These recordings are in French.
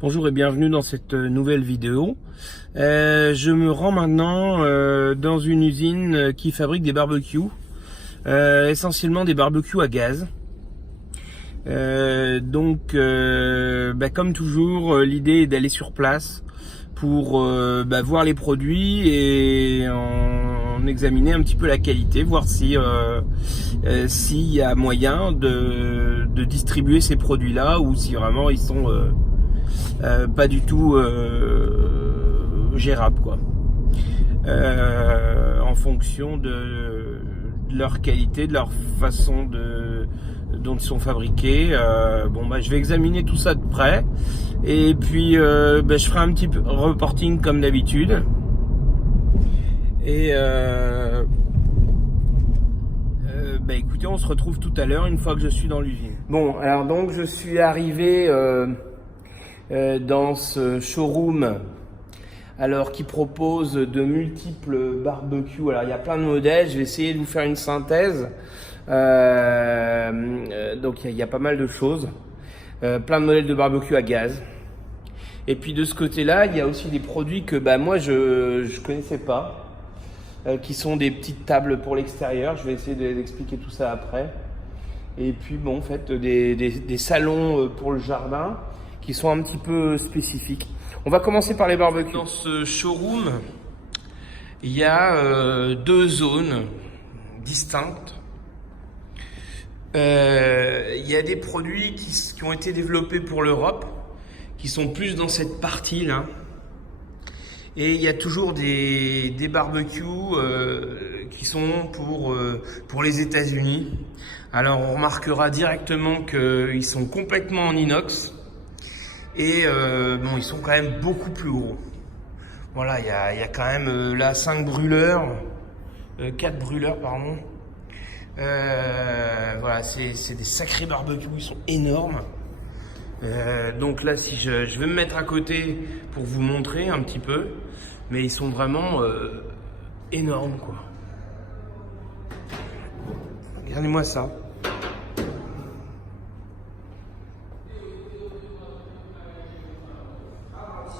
Bonjour et bienvenue dans cette nouvelle vidéo. Je me rends maintenant dans une usine qui fabrique des barbecues, essentiellement des barbecues à gaz. Comme toujours, l'idée est d'aller sur place pour voir les produits et en examiner un petit peu la qualité, voir si s'il y a moyen de distribuer ces produits-là ou si vraiment ils sont pas du tout gérables, quoi. En fonction de leur qualité, de leur façon dont ils sont fabriqués. Je vais examiner tout ça de près et puis je ferai un petit peu reporting comme d'habitude. Et écoutez, on se retrouve tout à l'heure une fois que je suis dans l'usine. Bon, alors donc je suis arrivé dans ce showroom qui propose de multiples barbecues. Alors il y a plein de modèles, je vais essayer de vous faire une synthèse. Donc il y a pas mal de choses, plein de modèles de barbecue à gaz. Et puis de ce côté-là, il y a aussi des produits que moi je connaissais pas, qui sont des petites tables pour l'extérieur. Je vais essayer d'expliquer tout ça après. Et puis en fait des salons pour le jardin qui sont un petit peu spécifiques. On va commencer par les barbecues. Dans ce showroom, il y a deux zones distinctes. Il y a des produits qui ont été développés pour l'Europe, qui sont plus dans cette partie-là. Et il y a toujours des barbecues qui sont pour les États-Unis. Alors on remarquera directement qu'ils sont complètement en inox. Et ils sont quand même beaucoup plus gros. Voilà, il y a quand même là 5 brûleurs, 4 brûleurs pardon. Voilà, c'est des sacrés barbecues, ils sont énormes. Donc là, si je vais me mettre à côté pour vous montrer un petit peu, mais ils sont vraiment énormes, quoi. Regardez-moi ça.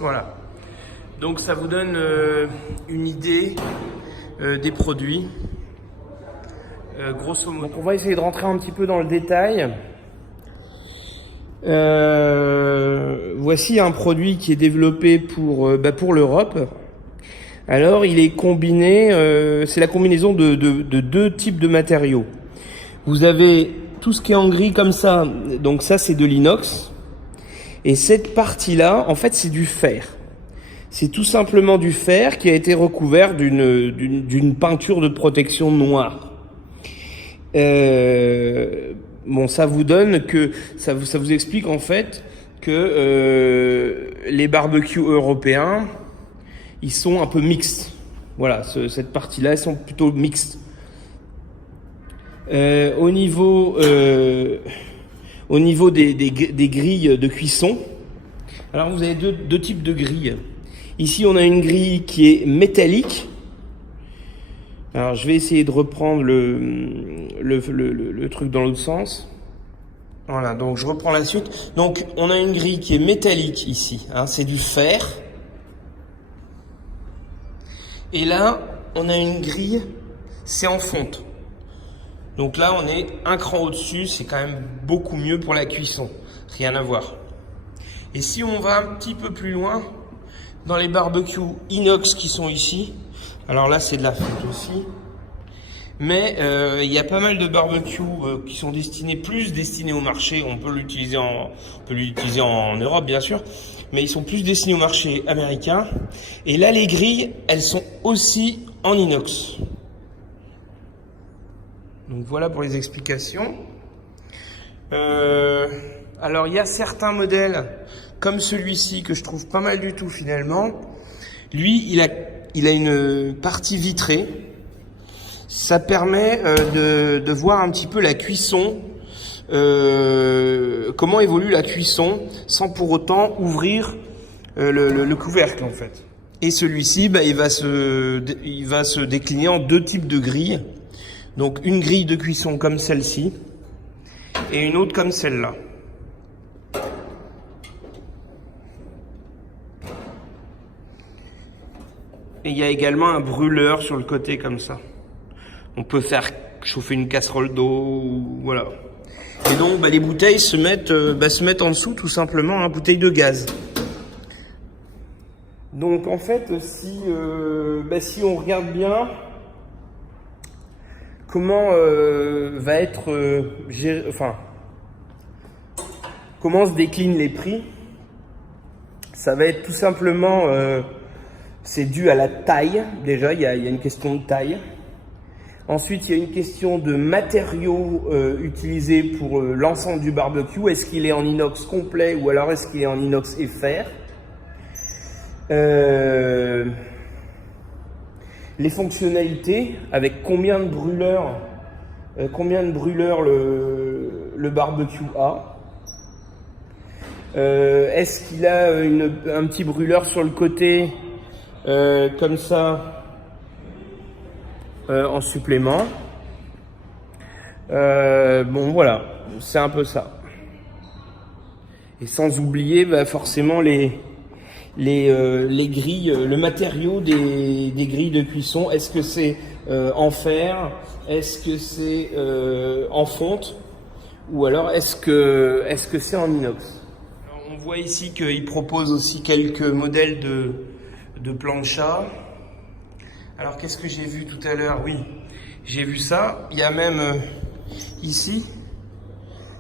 Voilà. Donc ça vous donne une idée des produits. Grosso modo. Donc on va essayer de rentrer un petit peu dans le détail. Voici un produit qui est développé pour l'Europe. Alors il est combiné, c'est la combinaison de deux types de matériaux. Vous avez tout ce qui est en gris comme ça, donc ça c'est de l'inox. Et cette partie-là, en fait, c'est du fer. C'est tout simplement du fer qui a été recouvert d'une peinture de protection noire. Ça vous donne ça vous explique en fait que les barbecues européens, ils sont un peu mixtes. Voilà, cette partie-là, ils sont plutôt mixtes. Au niveau des grilles de cuisson, alors vous avez deux types de grilles. Ici, on a une grille qui est métallique. Alors, je vais essayer de reprendre le truc dans l'autre sens. Voilà, donc je reprends la suite. Donc, on a une grille qui est métallique ici. C'est du fer. Et là, on a une grille, c'est en fonte. Donc là, on est un cran au-dessus, c'est quand même beaucoup mieux pour la cuisson. Rien à voir. Et si on va un petit peu plus loin, dans les barbecues inox qui sont ici, alors là, c'est de la fonte aussi. Mais il y a pas mal de barbecues qui sont destinés au marché. On peut l'utiliser en Europe, bien sûr. Mais ils sont plus destinés au marché américain. Et là, les grilles, elles sont aussi en inox. Donc voilà pour les explications. Alors il y a certains modèles comme celui-ci que je trouve pas mal du tout finalement. Lui, il a une partie vitrée. Ça permet de voir un petit peu la cuisson, comment évolue la cuisson sans pour autant ouvrir le couvercle en fait. Et celui-ci, il va se décliner en deux types de grilles. Donc une grille de cuisson comme celle-ci et une autre comme celle-là. Et il y a également un brûleur sur le côté comme ça. On peut faire chauffer une casserole d'eau, ou voilà. Et donc les bouteilles se mettent en dessous tout simplement, hein, bouteille de gaz. Donc en fait, si on regarde bien comment va être comment se déclinent les prix, ça va être tout simplement, c'est dû à la taille. Déjà, il y a une question de taille. Ensuite, il y a une question de matériaux utilisés pour l'ensemble du barbecue. Est-ce qu'il est en inox complet ou alors est-ce qu'il est en inox et fer? Les fonctionnalités, avec combien de brûleurs le barbecue a. Est-ce qu'il a un petit brûleur sur le côté comme ça en supplément? Bon voilà, c'est un peu ça. Et sans oublier forcément les grilles, le matériau des grilles de cuisson. Est-ce que c'est en fer? Est-ce que c'est en fonte? Ou alors est-ce que c'est en inox? Alors, on voit ici qu'il propose aussi quelques modèles de plancha. Alors qu'est-ce que j'ai vu tout à l'heure? Oui, j'ai vu ça. Il y a même ici,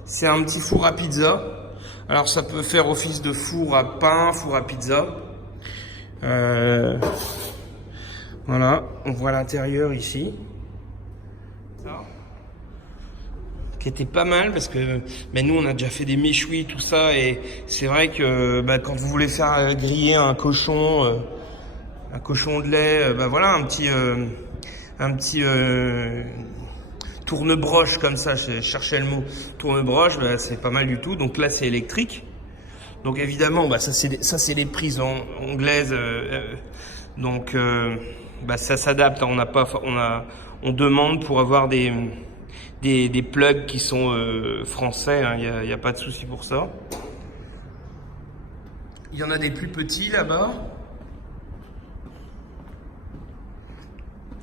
c'est un petit four à pizza. Alors ça peut faire office de four à pain, four à pizza. Voilà, on voit l'intérieur ici. Ça, qui était pas mal parce que nous on a déjà fait des méchouis, tout ça, et c'est vrai que quand vous voulez faire griller un cochon de lait, voilà, un petit tourne-broche comme ça, je cherchais le mot, tourne-broche, c'est pas mal du tout. Donc là c'est électrique, donc évidemment ça c'est des prises anglaises, donc ça s'adapte. On demande pour avoir des plugs qui sont français, hein, y a pas de souci pour ça. Il y en a des plus petits là-bas,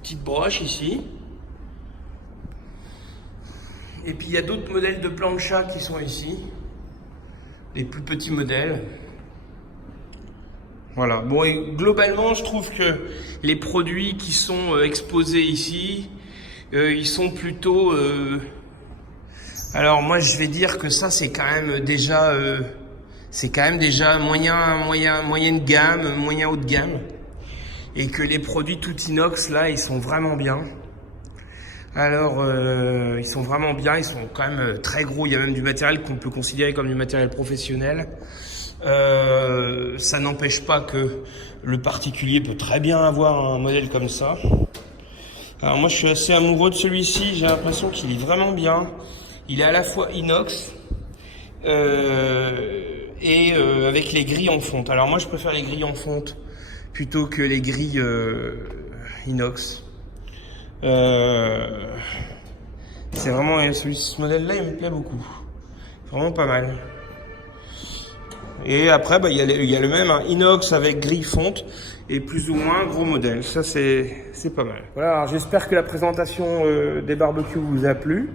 petite broche ici. Et puis il y a d'autres modèles de plancha qui sont ici, des plus petits modèles. Voilà. Bon, et globalement, je trouve que les produits qui sont exposés ici, ils sont plutôt. Alors moi, je vais dire que ça, c'est quand même déjà, moyenne gamme, moyen haut de gamme, et que les produits tout inox là, ils sont vraiment bien. Alors, ils sont vraiment bien, ils sont quand même très gros. Il y a même du matériel qu'on peut considérer comme du matériel professionnel. Ça n'empêche pas que le particulier peut très bien avoir un modèle comme ça. Alors moi, je suis assez amoureux de celui-ci. J'ai l'impression qu'il est vraiment bien. Il est à la fois inox et avec les grilles en fonte. Alors moi, je préfère les grilles en fonte plutôt que les grilles inox. C'est vraiment ce modèle-là, il me plaît beaucoup. Vraiment pas mal. Et après, il y a le même, hein, inox avec grille fonte et plus ou moins gros modèle. Ça, c'est pas mal. Voilà, alors j'espère que la présentation des barbecues vous a plu.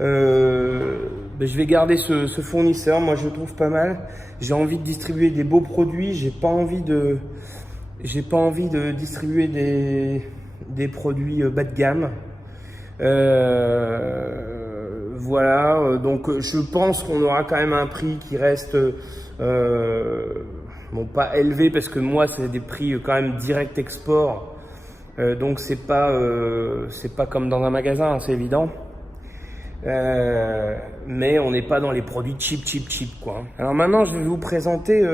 Je vais garder ce fournisseur. Moi, je le trouve pas mal. J'ai envie de distribuer des beaux produits. J'ai pas envie de distribuer des produits bas de gamme. Voilà, donc je pense qu'on aura quand même un prix qui reste pas élevé, parce que moi c'est des prix quand même direct export, donc c'est pas comme dans un magasin, hein, c'est évident. Mais on n'est pas dans les produits cheap quoi. Alors maintenant je vais vous présenter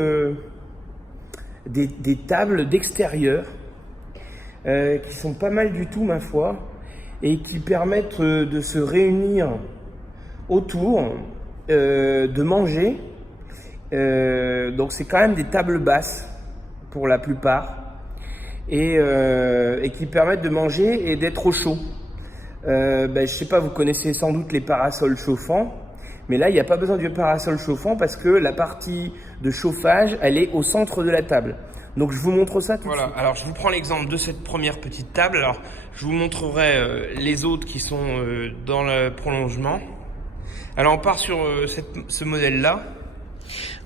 des tables d'extérieur qui sont pas mal du tout, ma foi, et qui permettent de se réunir autour, de manger. Donc c'est quand même des tables basses pour la plupart, et qui permettent de manger et d'être au chaud. Je sais pas, vous connaissez sans doute les parasols chauffants, mais là il n'y a pas besoin de parasol chauffant parce que la partie de chauffage elle est au centre de la table. Donc je vous montre ça tout de Voilà, suite. alors je vous prends l'exemple de cette première petite table. Alors je vous montrerai les autres qui sont dans le prolongement. Alors on part sur ce modèle-là.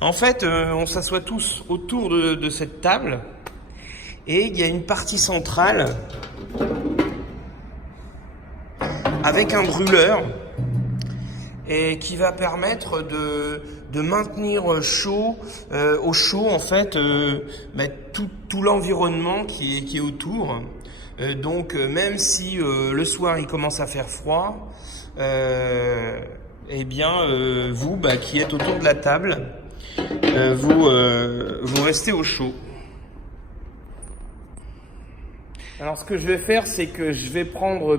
En fait, on s'assoit tous autour de cette table et il y a une partie centrale avec un brûleur et qui va permettre de maintenir chaud, au chaud en fait tout l'environnement qui est autour. Donc même si le soir il commence à faire froid, eh bien vous qui êtes autour de la table, vous restez au chaud. Alors ce que je vais faire, c'est que je vais prendre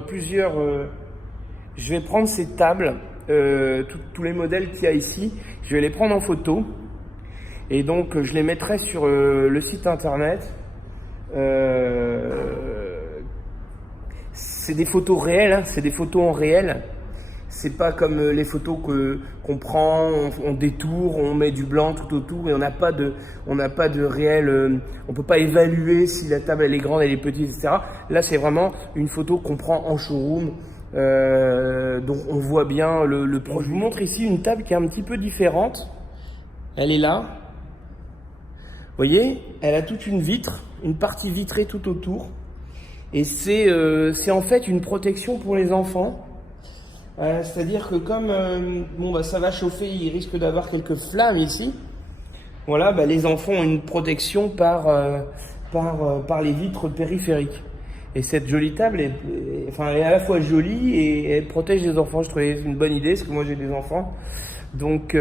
je vais prendre ces tables, tous les modèles qu'il y a ici, je vais les prendre en photo et donc je les mettrai sur le site internet. C'est des photos réelles, hein, c'est des photos en réel. C'est pas comme les photos qu'on prend, on détourne, on met du blanc tout autour et on n'a pas de réel, on peut pas évaluer si la table elle est grande, elle est petite, etc. Là c'est vraiment une photo qu'on prend en showroom, donc on voit bien le produit. Je vous montre ici une table qui est un petit peu différente. Elle est là. Vous voyez, elle a toute une vitre, une partie vitrée tout autour. Et c'est en fait une protection pour les enfants. C'est-à-dire que comme ça va chauffer, il risque d'avoir quelques flammes ici. Voilà, les enfants ont une protection par les vitres périphériques. Et cette jolie table elle est à la fois jolie et elle protège les enfants. Je trouvais une bonne idée parce que moi j'ai des enfants, donc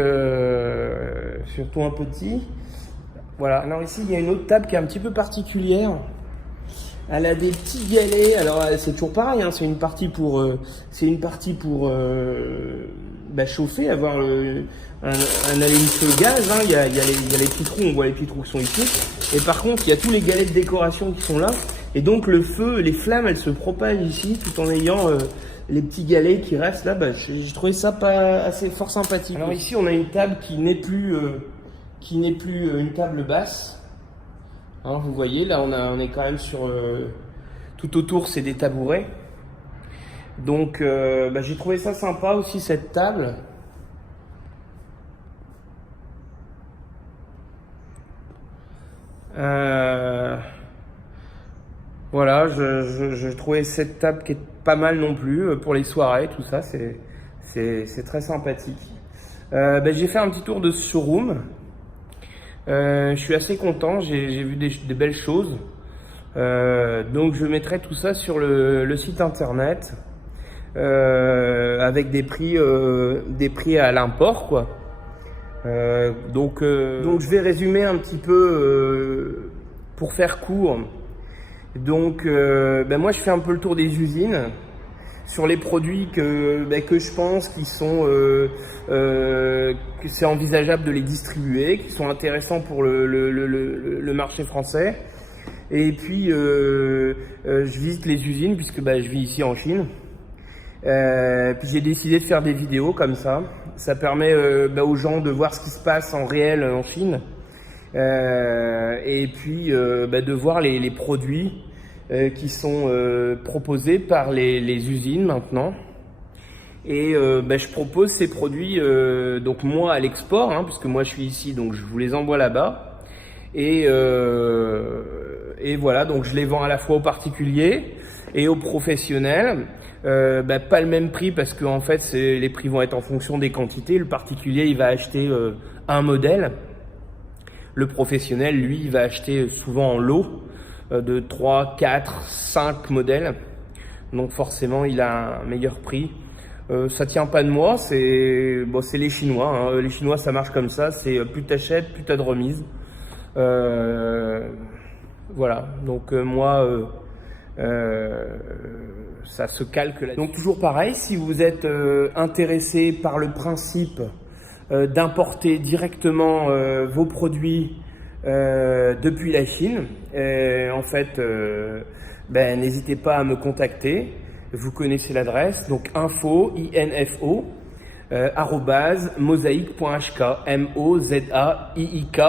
surtout un petit. Voilà. Alors ici il y a une autre table qui est un petit peu particulière. Elle a des petits galets. Alors c'est toujours pareil, hein, c'est une partie pour chauffer, avoir un allume-feu gaz. Hein. Il y a les petits trous, on voit les petits trous qui sont ici. Et par contre, il y a tous les galets de décoration qui sont là. Et donc le feu, les flammes, elles se propagent ici, tout en ayant les petits galets qui restent là. J'ai trouvé ça fort sympathique. Alors ici, on a une table qui n'est plus une table basse. Alors, vous voyez, là, on est quand même sur tout autour, c'est des tabourets. Donc, j'ai trouvé ça sympa aussi cette table. Voilà, je trouvais cette table qui est pas mal non plus pour les soirées, tout ça, c'est très sympathique. J'ai fait un petit tour de ce showroom. Je suis assez content, j'ai vu des belles choses. Donc je mettrai tout ça sur le site internet avec des prix à l'import, quoi. Donc je vais résumer un petit peu pour faire court. Donc moi je fais un peu le tour des usines sur les produits que je pense qui sont que c'est envisageable de les distribuer, qui sont intéressants pour le marché français. Et puis je visite les usines puisque je vis ici en Chine. Puis j'ai décidé de faire des vidéos comme ça. Ça permet aux gens de voir ce qui se passe en réel en Chine. Et puis de voir les produits qui sont proposés par les usines maintenant. Et je propose ces produits donc moi à l'export, hein, puisque moi je suis ici, donc je vous les envoie là-bas. Et voilà, donc je les vends à la fois aux particuliers et aux professionnels. Pas le même prix parce que en fait les prix vont être en fonction des quantités. Le particulier il va acheter un modèle. Le professionnel lui il va acheter souvent en lot de 3, 4, 5 modèles. Donc forcément il a un meilleur prix. Ça tient pas de moi, c'est les Chinois. Hein. Les Chinois ça marche comme ça, c'est plus t'achètes, plus t'as de remise. Voilà, donc moi ça se calque là. Donc toujours pareil, si vous êtes intéressé par le principe d'importer directement vos produits depuis la Chine, n'hésitez pas à me contacter. Vous connaissez l'adresse, donc info @mosaic.hk, mozaiik.hk.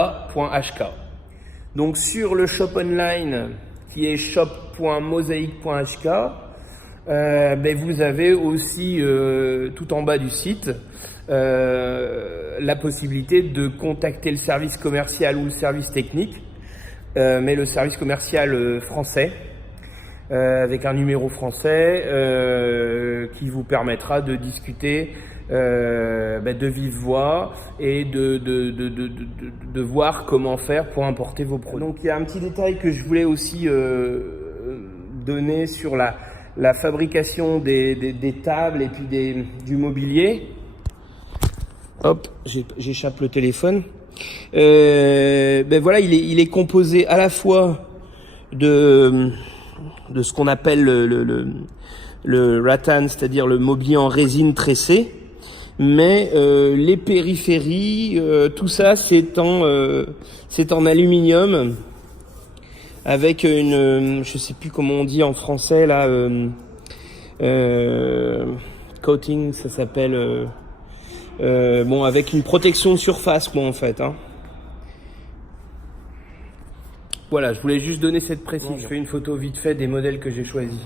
Donc sur le shop online qui est shop.mosaic.hk, vous avez aussi tout en bas du site la possibilité de contacter le service commercial ou le service technique, mais le service commercial français, avec un numéro français qui vous permettra de discuter de vive voix et de voir comment faire pour importer vos produits. Donc il y a un petit détail que je voulais aussi donner sur la fabrication des tables et puis du mobilier. Hop, j'échappe le téléphone. Voilà, il est composé à la fois de ce qu'on appelle le rattan, c'est-à-dire le mobilier en résine tressée, mais les périphéries, tout ça c'est en aluminium avec je sais plus comment on dit en français là, coating, ça s'appelle, avec une protection de surface en fait. Voilà, je voulais juste donner cette précision. Je fais une photo vite fait des modèles que j'ai choisis.